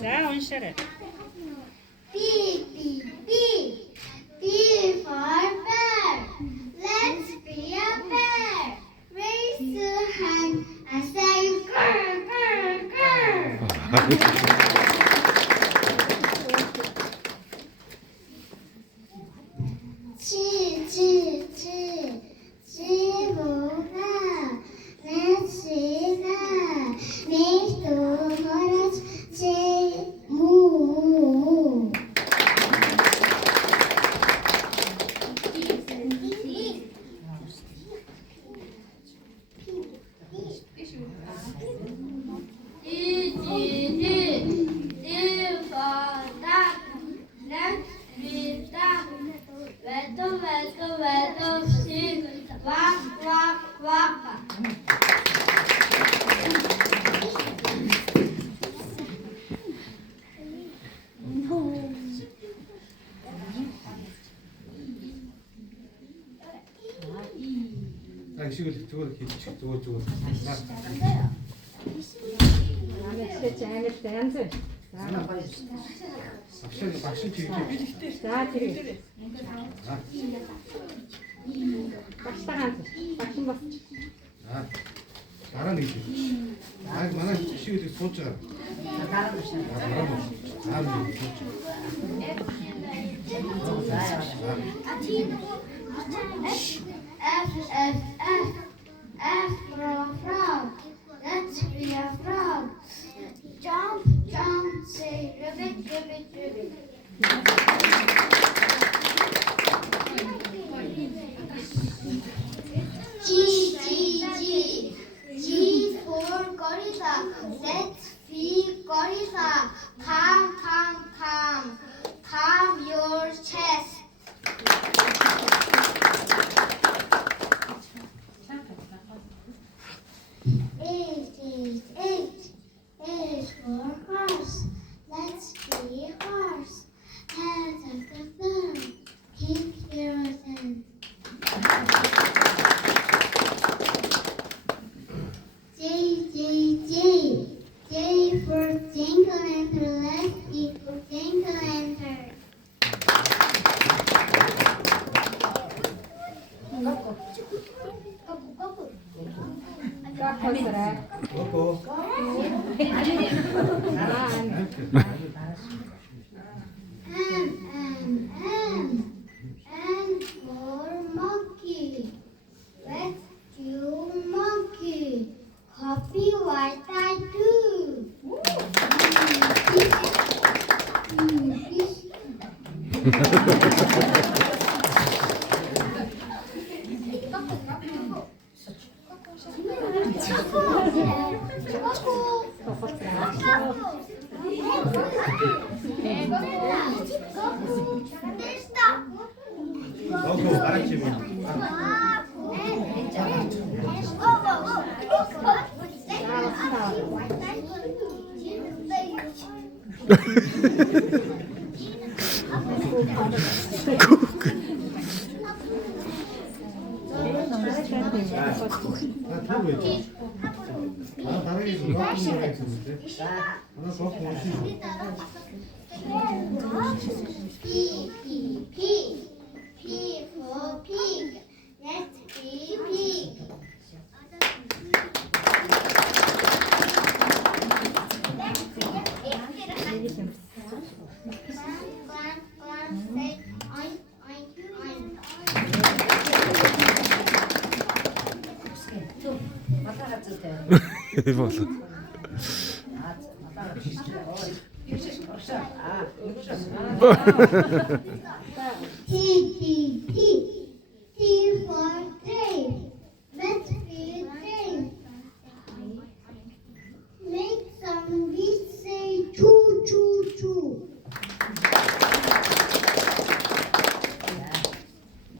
자, 원샷을. B, B, B. B for bear. Let's be a bear. Raise a hand and say grr, grr, grr. 치, 치, 치. 치보가 내 치가 미도 멀어지 무. 저거 F for frog. Let's be a frog. Jump, jump, say ribbit, ribbit, ribbit. G, G, G. G for gorilla. Let's be gorilla. Calm, calm, calm. Calm your chest. H for horse. Let's be horse. Head of the bird. Keep your hand. J, J, J. J for jingle lantern. Let's be for jingle lantern. M for monkey. Let's do monkey. Copy what I do. P, P, P. P for pig. Let's be pig. 해봐서. T.